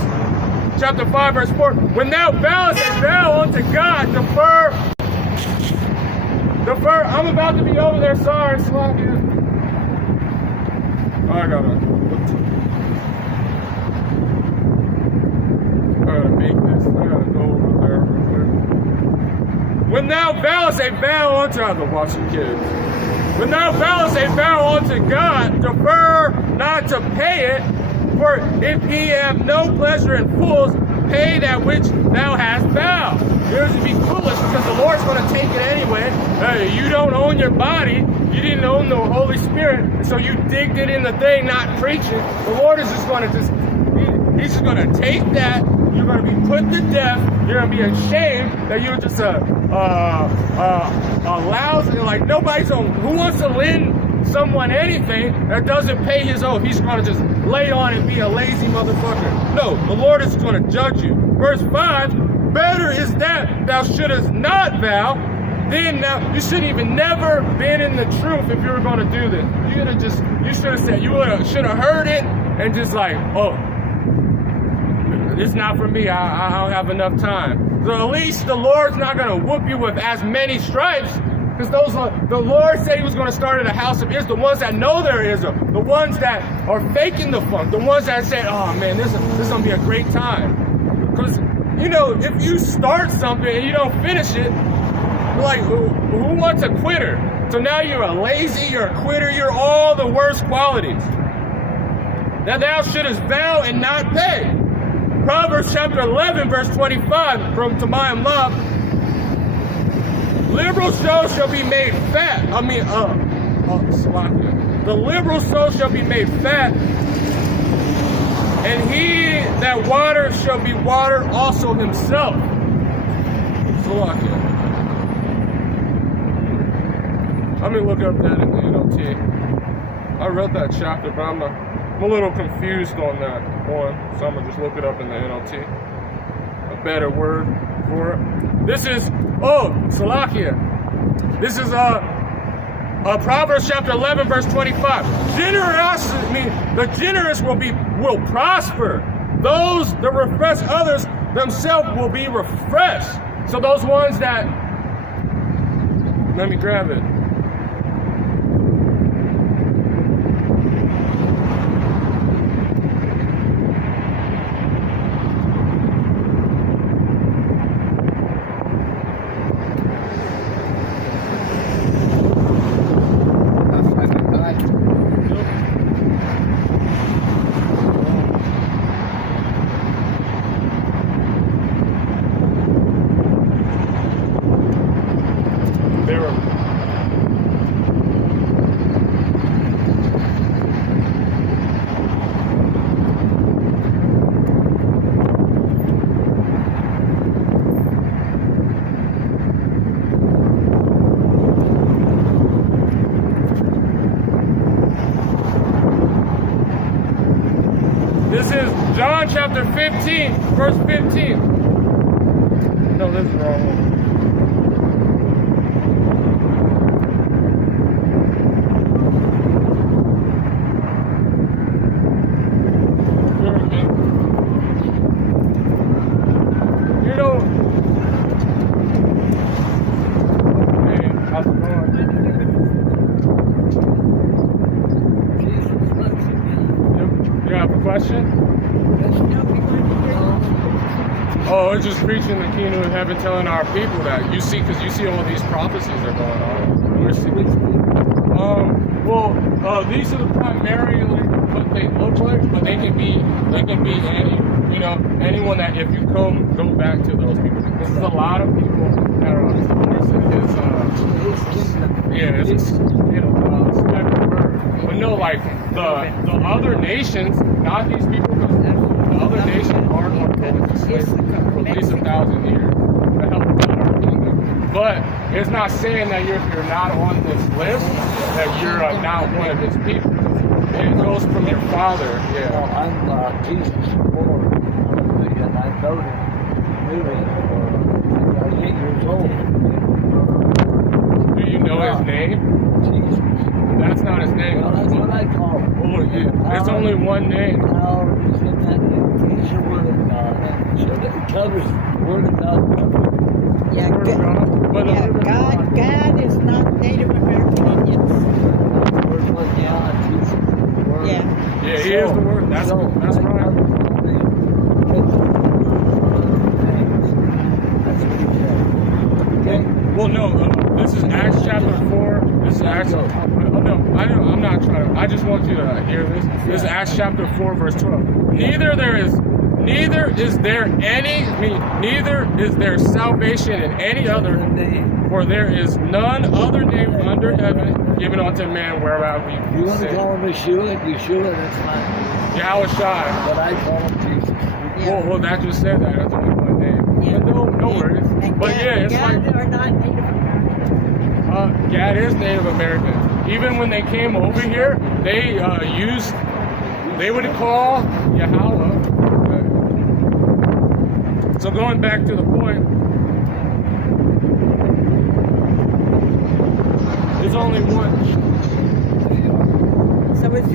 chapter 5, verse 4. When thou vowest a vow unto God, defer. I'm about to be over there. Sorry, slogging. Oh, I gotta make this. I gotta go over there real quick. When thou vowest a vow unto the watching kids. When thou vowest a vow unto God, defer not to pay it, for if he have no pleasure in fools, pay that which thou hast vowed. Yours would be foolish, because the Lord's going to take it anyway. You don't own your body. You didn't own the Holy Spirit, so you digged it in the thing, not preaching. The Lord is just going to He's just going to take that. You're going to be put to death. You're going to be ashamed that you're just a lousy, like nobody's on. Who wants to lend someone anything that doesn't pay his oath? He's going to just lay on and be a lazy motherfucker. No, the Lord is going to judge you. Verse 5, better is that thou shouldest not vow, then now you should even never been in the truth if you were going to do this. You should have said, should have heard it and just like, oh, it's not for me. I don't have enough time. So at least the Lord's not going to whoop you with as many stripes, because the Lord said He was going to start at the house of Israel, the ones that know they're Israel, the ones that are faking the funk, the ones that say, oh man, this is going to be a great time. Because, if you start something and you don't finish it, like, who wants a quitter? So now you're a lazy, you're a quitter, you're all the worst qualities. That thou shouldest vow and not pay. Proverbs chapter 11, verse 25, from Tamayim Love. Liberal soul shall be made fat. The liberal soul shall be made fat, and he that waters shall be watered also himself. Let me look up that in the NLT. I read that chapter, but I'm a little confused on that one, so I'm going to just look it up in the NLT. A better word for it. This is, Salakia. This is Proverbs chapter 11, verse 25. Generosity, the generous will prosper, the refreshed others themselves will be refreshed. So those ones that, let me grab it. This is John chapter 15, verse 15. No, this is the wrong one. You know, man, how's it going? You have a question? Oh, we're just preaching the kingdom of heaven, telling our people that you see, because you see all these prophecies that are going on. We're seeing, these are the primarily what they look like, but they can be anyone that if you go back to those people. This is a lot of people that are on it's spectrum word. But no, like the other nations, not these people, because the other nations are going to go into slavery for at least 1,000 years to help build our kingdom. But it's not saying that if you're not on this list, that you're not one of his people. It goes from your father. Yeah. Well, I'm Jesus Lord. And I know him. Knew him. I was 8 years old. Do you know his name? Jesus. That's not his name. Well, that's what I call him. Oh, yeah. It's only one name. Power is in that name. He's the Word of God. So that it covers the Word of God. Yeah, Word of God. But the Word of God is not Native American Indians. Word of God, Jesus. Word. Yeah. Yeah, he is the Word. That's right. Well, no, this is Acts chapter 4. This is Acts. Oh, no, I'm not trying to. I just want you to hear this. This is Acts chapter 4, verse 12. Neither is there salvation in any other, for there is none other name under heaven given unto man whereof we You want to sin. call him Yeshua, that's fine. Yahweh Shai. But I call him Jesus. Well, that just said that. That's only one name. Yeah. But no worries. But yeah, it's like God are not Native American. Gad is Native American. Even when they came over here, they would call Yahweh. So going back to the point, there's only one. So is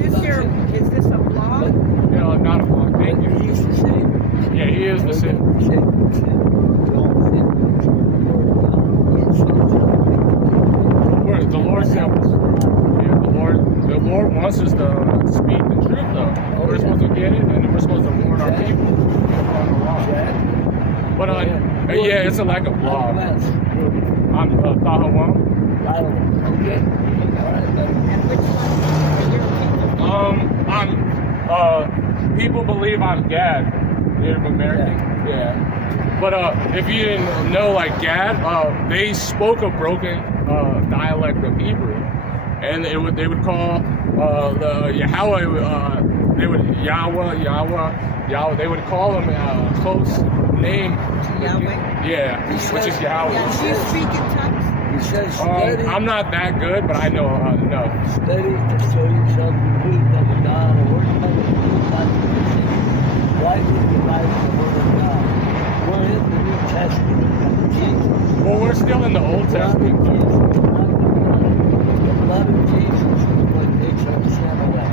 this a blog? No, not a block. Thank you. He's the same. Yeah, he is the same. The Lord said, yeah, the Lord wants us to speak the truth, though. We're supposed to get it, and we're supposed to warn our people upon the law. But yeah, it's like a blog. I'm Tahawam. Okay. And which one are your people? People believe I'm Gad, Native American. Yeah. But if you didn't know, like Gad, they spoke a broken dialect of Hebrew, and they would call the Yahweh. They would call them close name. Yahweh? Yeah, which is Yahweh. Do you speak in tongues? He says, study, I'm not that good, but I know enough. study to show yourself approved unto God, a workman that approved not to deceive. Rightly dividing the word of God. We're in the New Testament of Jesus. Well, we're still in the Old Testament, The too. blood of Jesus is what takes our sin away.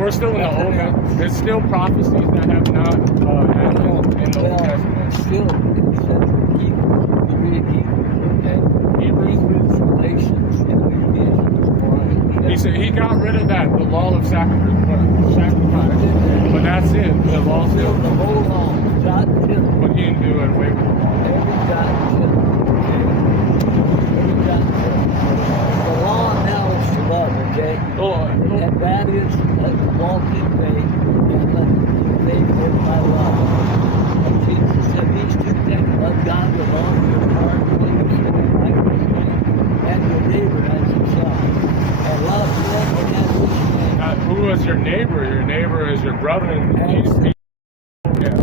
We're we're still in the Old Testament. There's still prophecies that have not happened in the Old Testament. Still, it says in Hebrews, you read Hebrews, okay? Hebrews, Galatians, Ephesians, He said he got rid of that, the law of sacrifice, but that's it. The law still, the whole law, jot and tittle. but he didn't do it away with the law. Every jot and tittle, okay? Every jot and tittle. The law now is to love, okay? And that is walk in faith and let faith work by love. And Jesus said these two things: love God with all your heart, all your soul, mind, and strength, and your neighbor as yourself. And love them and that which you name. Who is your neighbor? Your neighbor is your brother, and he's yeah.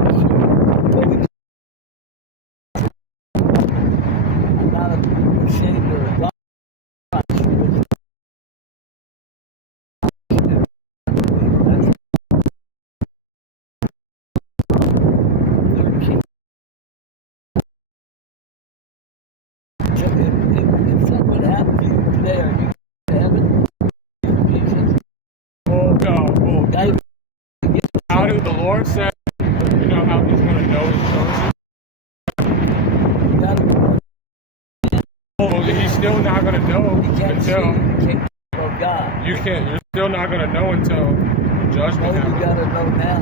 I'm not ashamed of God. If something happened to you today, are you going to heaven? Jesus? Well, no. Well, God, how did the Lord say? You know how He's going to know His chosen? you gotta, Well, He's still not going to know you can't see, until you can't know God. you can't. You're still not going to know until Well, judgment you happens. gotta know now.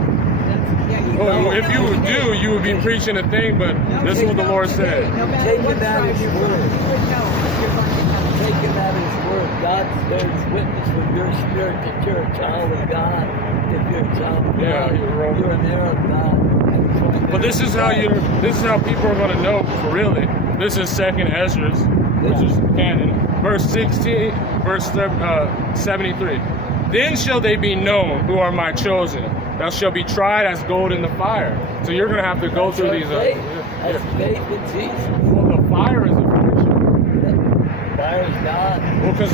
Well, if you would do, you would be preaching a thing, but this is what the Lord said. No matter Taking what that tribe as you're word. from, you would know if you're going to heaven. Taking that as word, God bears witness with your spirit that you're a child of God. If you're a child of Yeah, God, you're an heir of God. And joint But this is how heirs of God. this is how people are going to know for really. This is Second Ezra, which is canon, verse 16, verse 73. Then shall they be known who are my chosen. Thou shalt be tried as gold in the fire. So you're going to have to go through these. That's faith in Jesus. Well, the fire is affliction. Fire is God. Well, because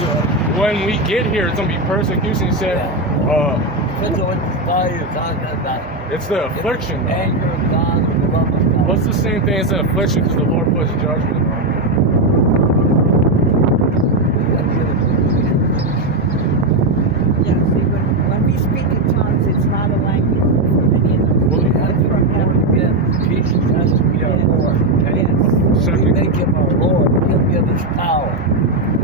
when we get here, it's going to be persecution. He said, Depends on what fire you're talking about. it's the affliction. Though. Anger of God or the love of God. What's the same thing as an affliction? Because the Lord puts judgment on it. Yeah, see, when we speak in tongues, it's not a language for many of us. It's from heaven. Jesus has to be our Lord. Okay? Yes. When we make him our Lord, he'll give us power.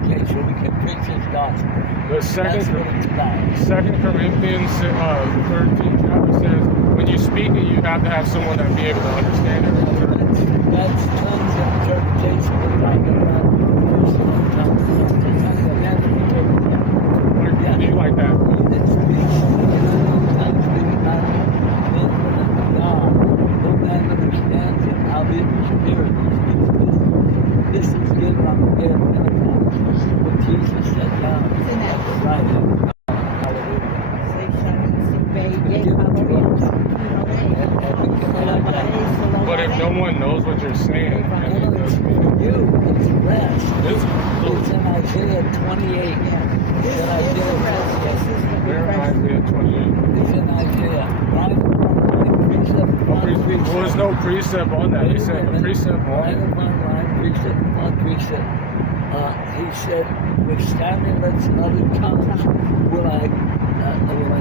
Okay, so we can preach his gospel. The That's what it's about. 2 Corinthians 13 chapter says, when you speak it, you have to have someone that be able to understand it. That's tongues and interpretation. We're talking about personal tongues. Tongues of heaven interpretation. Like, do you like that? He that speaks in unknown tongues speaketh not men but unto God. No man understands him, howbeit the Spirit he speaks mysteries. This is given on the day of Pentecost, when Jesus sat down at the right hand of God. Hallelujah. Say, Shani, Simbe, Ye, Hallelujah. But if no one knows what you're saying, then it doesn't mean it. You, it's rest. It's It's in Isaiah 28. This is the rest. This is the where refreshing. Isaiah 28. It's in Isaiah. Line upon line, precept upon precept. Well, there's no precept on that. He said the precept on Line it. upon line, precept upon precept. He said, with stammering lips and other tongues will I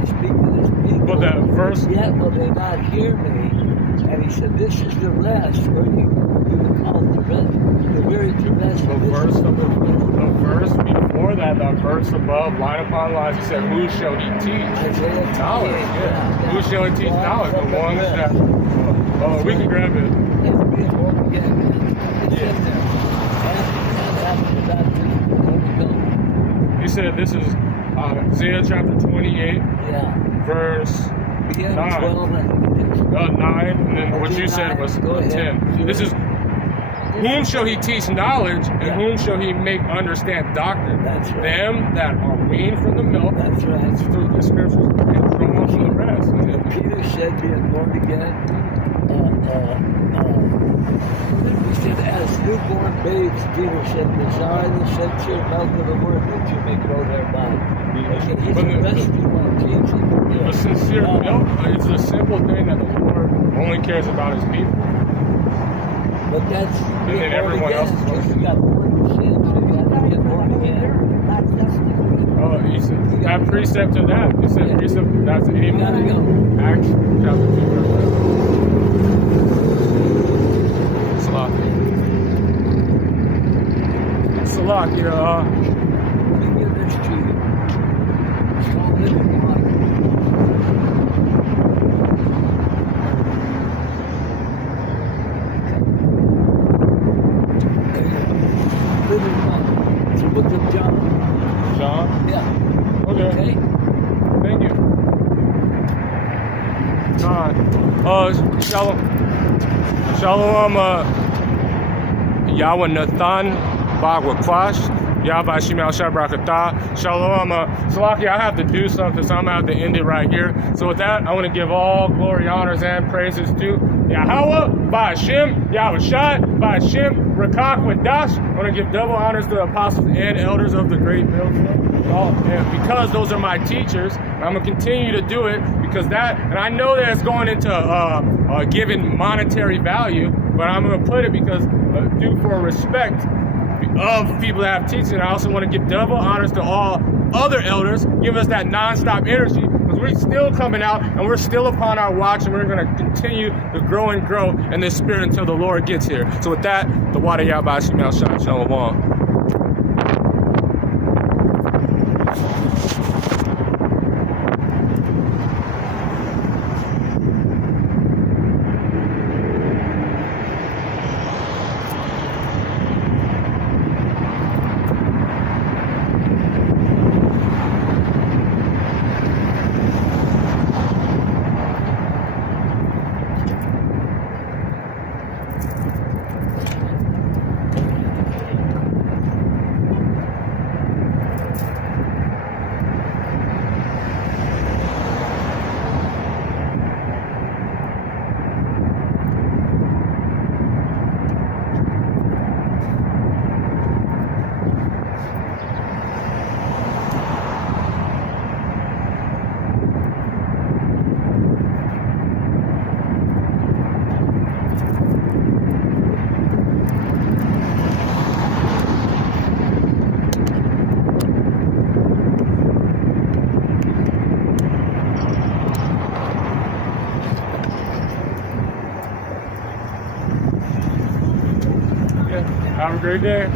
speak to this people. But that verse, Yet will they not hear me. And he said, this is the rest, where you would call it the rest, the very to rest. the verse before that, the verse above, line upon line, he said, who shall he teach? Isaiah 28. Knowledge. Yeah. Who shall he teach knowledge? The ones that, we can grab it. And be born again. It's Yeah. in there. And after the baptism, of the Holy Ghost. He said this is Isaiah chapter 28, Yeah. verse Begin 9. 12 and 9, and then what you said was Go ahead. 10. This is, whom shall he teach knowledge, and Yeah. whom shall he make understand doctrine? That's right. Them that are weaned from the milk, That's right. through the scriptures, and drawn from the rest. And then, Peter said, being born again, he said, as newborn babes, Peter said, desire the sincere milk of the word that you may grow thereby. Okay, he's But a rescue one, Jesus. the sincere milk, it's a simple thing that the Lord only cares about his people. But that's then everyone else is because we got born in sin, so we got to get born again. God's destiny for you. Oh, you said that precept to that. You said Yeah. precept. That's You gotta Amos. go. Acts chapter 2, verse 7. Salakia. Let me give this to you. It's called living water. Living water. It's the book of John. John. Yeah. Okay. Okay. Thank you. Shalom. Shalom. Yahweh Nathan Bagwakwash. Yahweh Shemel Shabrakatah. Shalom. Salaki, I have to do something, so I'm going to have to end it right here. So with that, I want to give all glory, honors, and praises to Yahweh, by Hashem, Yahweh Shai, by Hashem, Rakak with Dash. I want to give double honors to the apostles and elders of the great millstone. And because those are my teachers, I'm going to continue to do it because that, and I know that it's going into giving monetary value, but I'm going to put it because due for respect of people that have teaching. I also want to give double honors to all other elders, give us that non-stop energy, because we're still coming out and we're still upon our watch, and we're going to continue to grow and grow in this spirit until the Lord gets here. So with that, the water Yahweh Shemel Shalom. Have a great day.